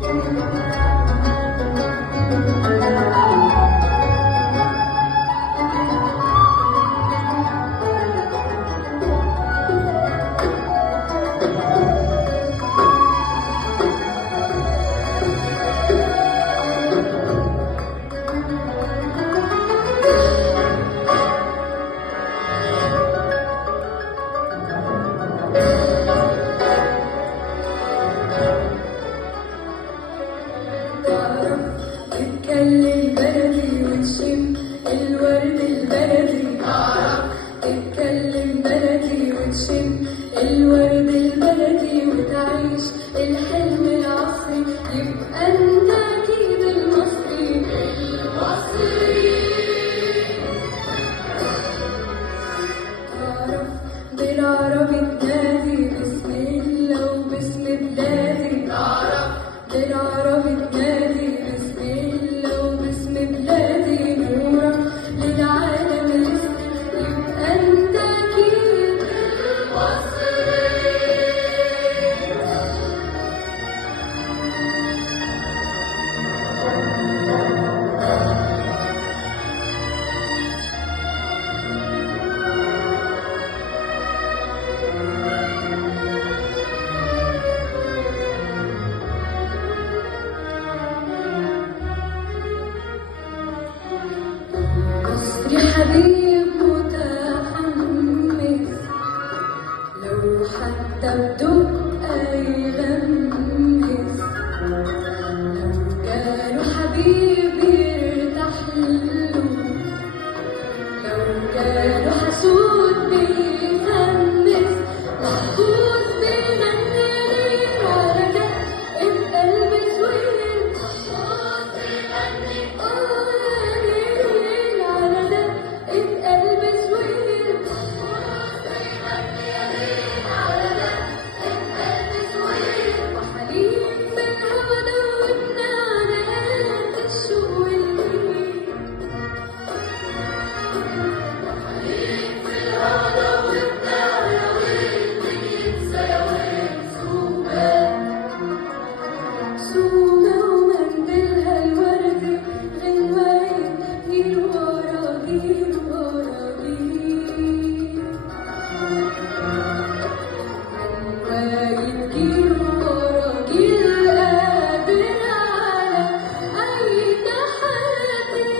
تتكلم بلدي وتشم الورد البلدي، تتكلم بلدي وتشم الورد البلدي وتعيش الحلم العصري، يبقى انت اكيد المصري. تعرف بالعربي تنادي بسم الله وباسم بلادي، بالعربي تنادي بسم الله وباسم بلادي، نورك للعالم يسري، يبقى انت اكيد مصري. يا حبيب متحمس لو حتى بدقة يغمس، لو جاله حبيب يرتاح له، لو جاله حسود بيخمس، محبوس بيغني ليه على دقة قلب سويل، محبوس بيغني ليه على دقة قلب سويل، محبوس بيغني ليه على دقة قلب سويل، وحليم في الهوا دوبنا على قد الشوق والليل، وحليم في الهوا دوبنا على وين بينسى يا وين سوقة ومنديلها الوردي، غنواية جيل ورا جيل ورا جيل، غنواية جيل ورا جيل، قادر على أي تحدي.